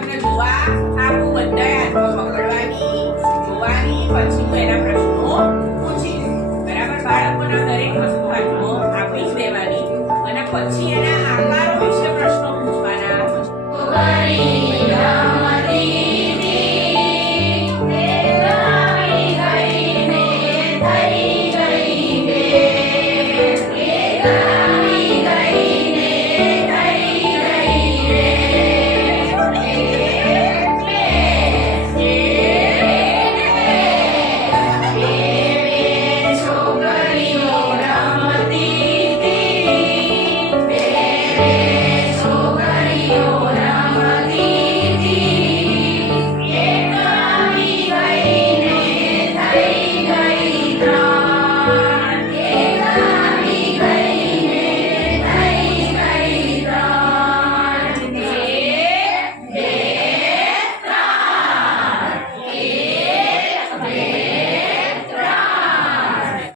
તમને જોવા આ હું બધા આત્મા મંગળવાની જોવાની પછી હું એના પ્રકાર